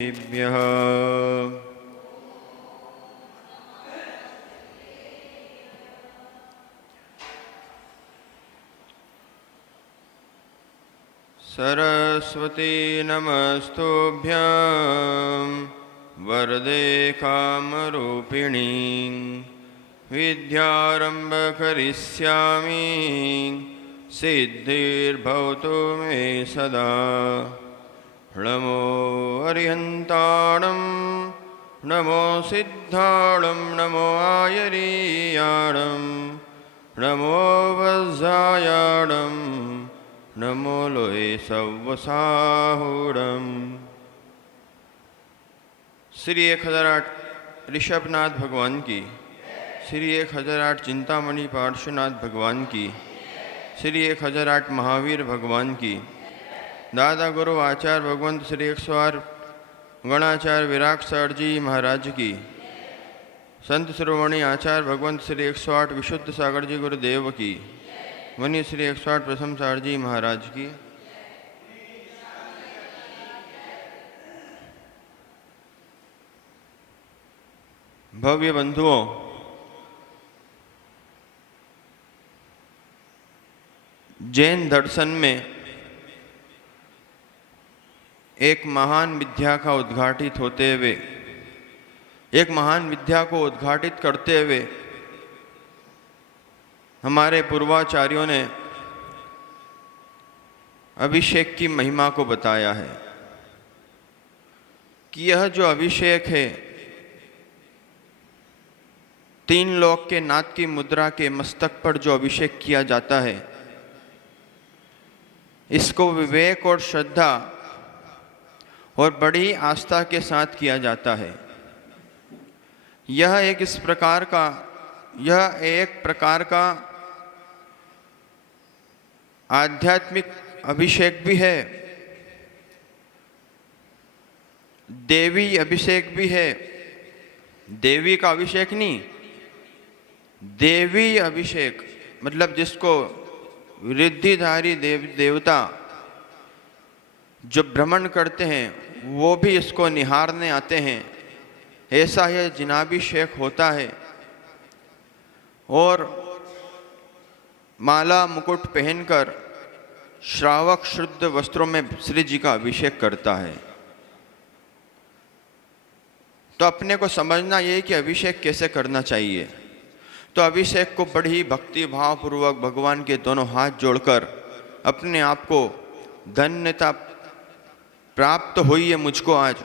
भ्यः सरस्वती नमस्तुभ्यं वरदे कामरूपिणी विद्यारम्भ करिष्यामि सिद्धिर्भवतु मे सदा। नमो अरिहन्ताणं नमो सिद्धाणं नमो आयरीयाणं नमो वज्रायाणं नमो लोये सव्वसाहुडं। श्री 1008 ऋषभनाथ भगवान की, श्री 1008 चिंतामणि पार्श्वनाथ भगवान की, श्री 1008 महावीर भगवान की, दादा गुरु आचार्य भगवंत श्री 108 गणाचार्य विराट सर जी महाराज की, संत शिरोमणि आचार्य भगवंत श्री 108 विशुद्ध सागर जी गुरुदेव की, वनी श्री 108 प्रथम सार जी महाराज की। भव्य बंधुओं, जैन दर्शन में एक महान विद्या का उद्घाटित होते हुए, एक महान विद्या को उद्घाटित करते हुए हमारे पूर्वाचार्यों ने अभिषेक की महिमा को बताया है कि यह जो अभिषेक है, तीन लोक के नाथ की मुद्रा के मस्तक पर जो अभिषेक किया जाता है, इसको विवेक और श्रद्धा और बड़ी आस्था के साथ किया जाता है। यह एक प्रकार का आध्यात्मिक अभिषेक भी है, देवी अभिषेक भी है। देवी का अभिषेक नहीं, देवी अभिषेक मतलब जिसको रिद्धिधारी देवता जो भ्रमण करते हैं वो भी इसको निहारने आते हैं, ऐसा यह जिनाभिषेक होता है। और माला मुकुट पहनकर श्रावक शुद्ध वस्त्रों में श्री जी का अभिषेक करता है। तो अपने को समझना ये कि अभिषेक कैसे करना चाहिए। तो अभिषेक को बड़ी भक्ति भाव पूर्वक भगवान के दोनों हाथ जोड़कर अपने आप को धन्यता प्राप्त हुई है मुझको आज,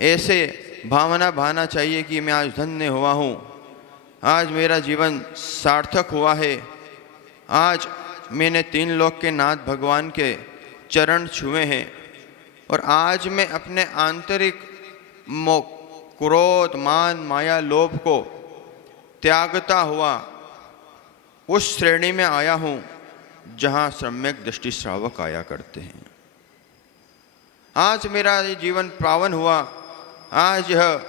ऐसे भावना भाना चाहिए कि मैं आज धन्य हुआ हूँ, आज मेरा जीवन सार्थक हुआ है, आज मैंने तीन लोक के नाथ भगवान के चरण छुए हैं और आज मैं अपने आंतरिक क्रोध मान माया लोभ को त्यागता हुआ उस श्रेणी में आया हूँ जहाँ सम्यक दृष्टि श्रावक आया करते हैं। आज मेरा ये जीवन पावन हुआ, आज यह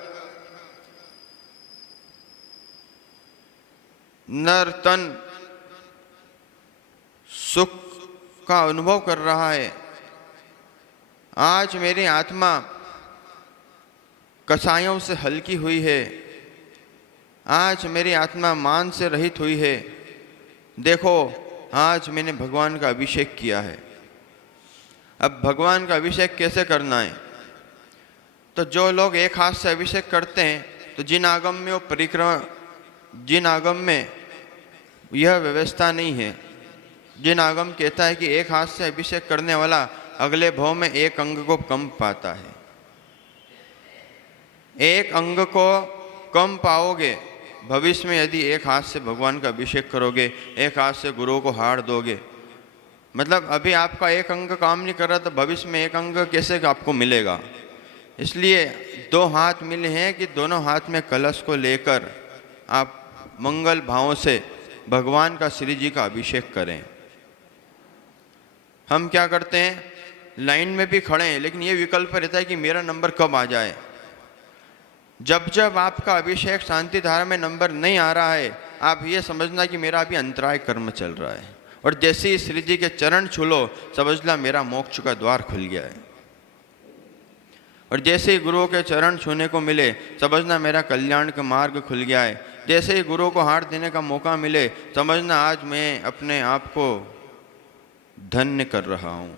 नर तन सुख का अनुभव कर रहा है, आज मेरी आत्मा कसायों से हल्की हुई है, आज मेरी आत्मा मान से रहित हुई है। देखो आज मैंने भगवान का अभिषेक किया है। अब भगवान का अभिषेक कैसे करना है? तो जो लोग एक हाथ से अभिषेक करते हैं, तो जिन आगम में यह व्यवस्था नहीं है, जिन आगम कहता है कि एक हाथ से अभिषेक करने वाला अगले भाव में एक अंग को कम पाता है, एक अंग को कम पाओगे भविष्य में यदि एक हाथ से भगवान का अभिषेक करोगे, एक हाथ से गुरु को हार दोगे, मतलब अभी आपका एक अंग काम नहीं कर रहा तो भविष्य में एक अंग कैसे आपको मिलेगा। इसलिए दो हाथ मिले हैं कि दोनों हाथ में कलश को लेकर आप मंगल भावों से भगवान का श्री जी का अभिषेक करें। हम क्या करते हैं, लाइन में भी खड़े हैं लेकिन ये विकल्प रहता है कि मेरा नंबर कब आ जाए। जब जब आपका अभिषेक शांति धारा में नंबर नहीं आ रहा है, आप ये समझना कि मेरा अभी अंतराय कर्म चल रहा है, और जैसे ही श्री जी के चरण छू लो समझ ला मेरा मोक्ष का द्वार खुल गया है। और जैसे ही गुरुओं के चरण छूने को मिले समझना मेरा कल्याण का मार्ग खुल गया है। जैसे ही गुरुओं को हाथ देने का मौका मिले समझना आज मैं अपने आप को धन्य कर रहा हूँ।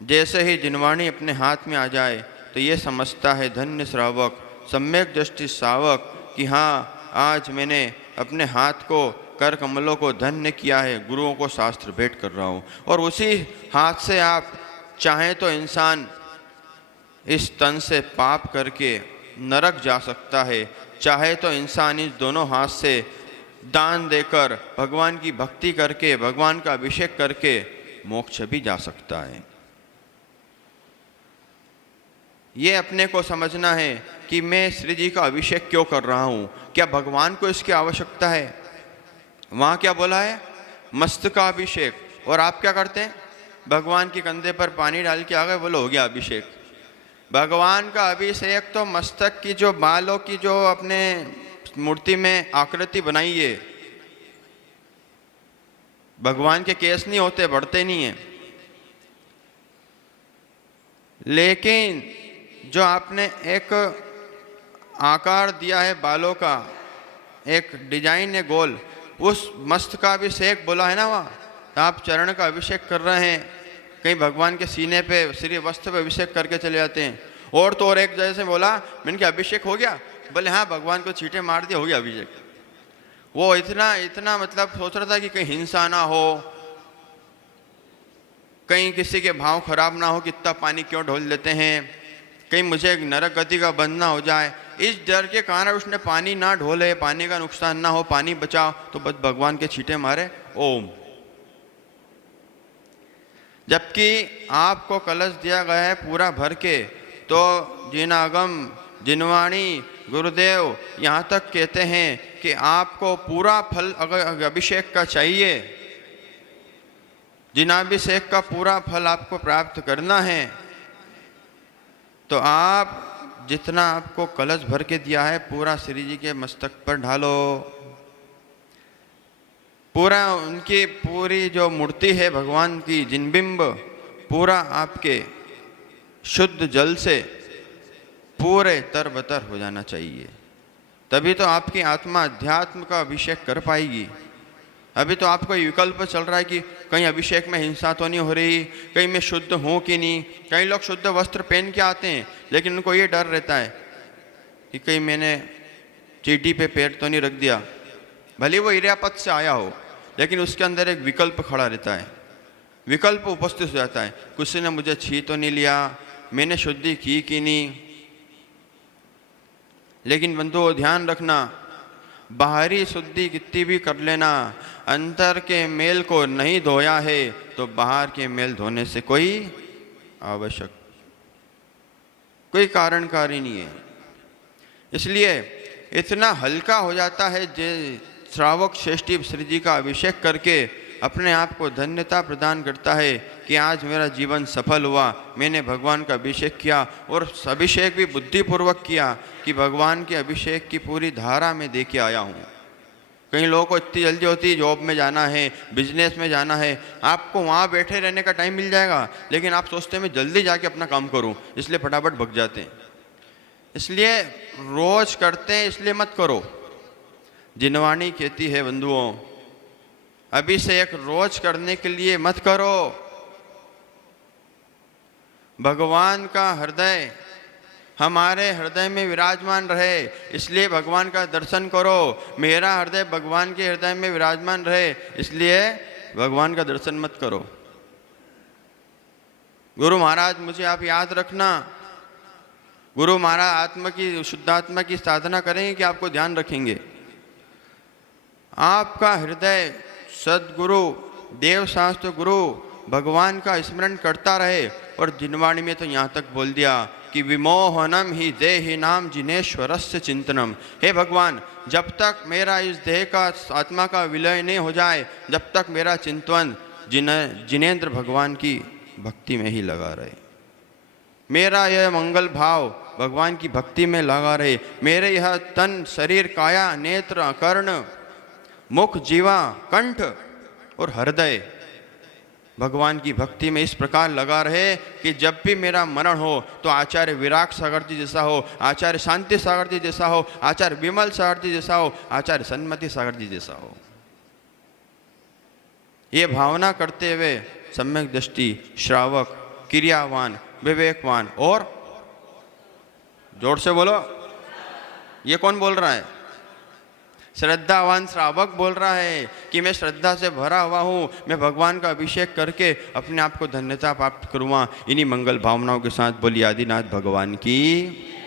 जैसे ही जिनवाणी अपने हाथ में आ जाए तो ये समझता है धन्य श्रावक, सम्यक दृष्टि सावक कि हाँ आज मैंने अपने हाथ को कर कमलों को धन्य किया है, गुरुओं को शास्त्र भेंट कर रहा हूँ। और उसी हाथ से आप चाहें तो इंसान इस तन से पाप करके नरक जा सकता है, चाहे तो इंसान इस दोनों हाथ से दान देकर भगवान की भक्ति करके भगवान का अभिषेक करके मोक्ष भी जा सकता है। ये अपने को समझना है कि मैं श्री जी का अभिषेक क्यों कर रहा हूँ, क्या भगवान को इसकी आवश्यकता है। वहाँ क्या बोला है, मस्तक का अभिषेक। और आप क्या करते हैं, भगवान के कंधे पर पानी डाल के आ गए, बोलो हो गया अभिषेक। भगवान का अभिषेक तो मस्तक की जो बालों की जो अपने मूर्ति में आकृति बनाई है, भगवान के केस नहीं होते, बढ़ते नहीं है, लेकिन जो आपने एक आकार दिया है बालों का, एक डिजाइन है गोल, उस मस्त का अभिषेक बोला है ना। वहाँ तो आप चरण का अभिषेक कर रहे हैं, कहीं भगवान के सीने पे श्री वस्त्र पे अभिषेक करके चले जाते हैं। और तो और एक जैसे बोला मैंने क्या अभिषेक हो गया, बोले हाँ भगवान को छींटे मार दिया, हो गया अभिषेक। वो इतना मतलब सोच रहा था कि कहीं हिंसा ना हो, कहीं किसी के भाव खराब ना हो, कितना पानी क्यों ढोल देते हैं, कहीं मुझे नरक गति का बंध ना हो जाए, इस डर के कारण उसने पानी ना ढोले, पानी का नुकसान ना हो, पानी बचाओ, तो बस भगवान के छींटे मारे ओम। जबकि आपको कलश दिया गया है पूरा भर के, तो जिनागम जिनवाणी गुरुदेव यहाँ तक कहते हैं कि आपको पूरा फल अगर अभिषेक का चाहिए, जिनाभिषेक का पूरा फल आपको प्राप्त करना है, तो आप जितना आपको कलश भर के दिया है पूरा श्री जी के मस्तक पर ढालो। पूरा उनकी पूरी जो मूर्ति है भगवान की, जिनबिंब पूरा आपके शुद्ध जल से पूरे तरबतर हो जाना चाहिए, तभी तो आपकी आत्मा अध्यात्म का अभिषेक कर पाएगी। अभी तो आपको विकल्प चल रहा है कि कहीं अभिषेक में हिंसा तो नहीं हो रही, कहीं मैं शुद्ध हूँ कि नहीं। कई लोग शुद्ध वस्त्र पहन के आते हैं, लेकिन उनको ये डर रहता है कि कहीं मैंने चीटी पे पैर तो नहीं रख दिया। भले वो इरापत से आया हो, लेकिन उसके अंदर एक विकल्प खड़ा रहता है, विकल्प उपस्थित हो जाता है, किसी ने मुझे छी तो नहीं लिया, मैंने शुद्धि की कि नहीं। लेकिन बंधुओं ध्यान रखना, बाहरी शुद्धि कितनी भी कर लेना, अंतर के मेल को नहीं धोया है तो बाहर के मेल धोने से कोई आवश्यक कोई कारणकारी नहीं है। इसलिए इतना हल्का हो जाता है जे श्रावक श्रेष्ठी श्री जी का अभिषेक करके अपने आप को धन्यता प्रदान करता है कि आज मेरा जीवन सफल हुआ, मैंने भगवान का अभिषेक किया, और अभिषेक भी बुद्धिपूर्वक किया कि भगवान के अभिषेक की पूरी धारा में दे के आया हूँ। कई लोगों को इतनी जल्दी होती है, जॉब में जाना है, बिजनेस में जाना है, आपको वहाँ बैठे रहने का टाइम मिल जाएगा, लेकिन आप सोचते हैं मैं जल्दी जाके अपना काम करूँ, इसलिए फटाफट भग जाते हैं। इसलिए रोज करते हैं इसलिए मत करो। जिनवाणी कहती है बंधुओं, अभिषेक रोज करने के लिए मत करो। भगवान का हृदय हमारे हृदय में विराजमान रहे इसलिए भगवान का दर्शन करो। मेरा हृदय भगवान के हृदय में विराजमान रहे इसलिए भगवान का दर्शन मत करो। गुरु महाराज मुझे आप याद रखना। गुरु महाराज आत्मा की शुद्धात्मा की साधना करेंगे कि आपको ध्यान रखेंगे। आपका हृदय सदगुरु देव शास्त्र गुरु भगवान का स्मरण करता रहे। और जिनवाणी में तो यहाँ तक बोल दिया कि विमोहनम ही देहि नाम जिनेश्वरस्य चिंतनम। हे भगवान, जब तक मेरा इस देह का आत्मा का विलय नहीं हो जाए, जब तक मेरा चिंतन जिनेंद्र भगवान की भक्ति में ही लगा रहे, मेरा यह मंगल भाव भगवान की भक्ति में लगा रहे, मेरे यह तन शरीर काया नेत्र कर्ण मुख जीवा कंठ और हृदय भगवान की भक्ति में इस प्रकार लगा रहे कि जब भी मेरा मरण हो तो आचार्य विराट सागर जी जैसा हो, आचार्य शांति सागर जी जैसा हो, आचार्य विमल सागर जी जैसा हो, आचार्य सन्मति सागर जी जैसा हो। ये भावना करते हुए सम्यक दृष्टि, श्रावक, क्रियावान, विवेकवान और जोर से बोलो, ये कौन बोल रहा है? श्रद्धावान श्रावक बोल रहा है कि मैं श्रद्धा से भरा हुआ हूँ, मैं भगवान का अभिषेक करके अपने आप को धन्यता प्राप्त करूँगा। इन्हीं मंगल भावनाओं के साथ बोलिए आदिनाथ भगवान की।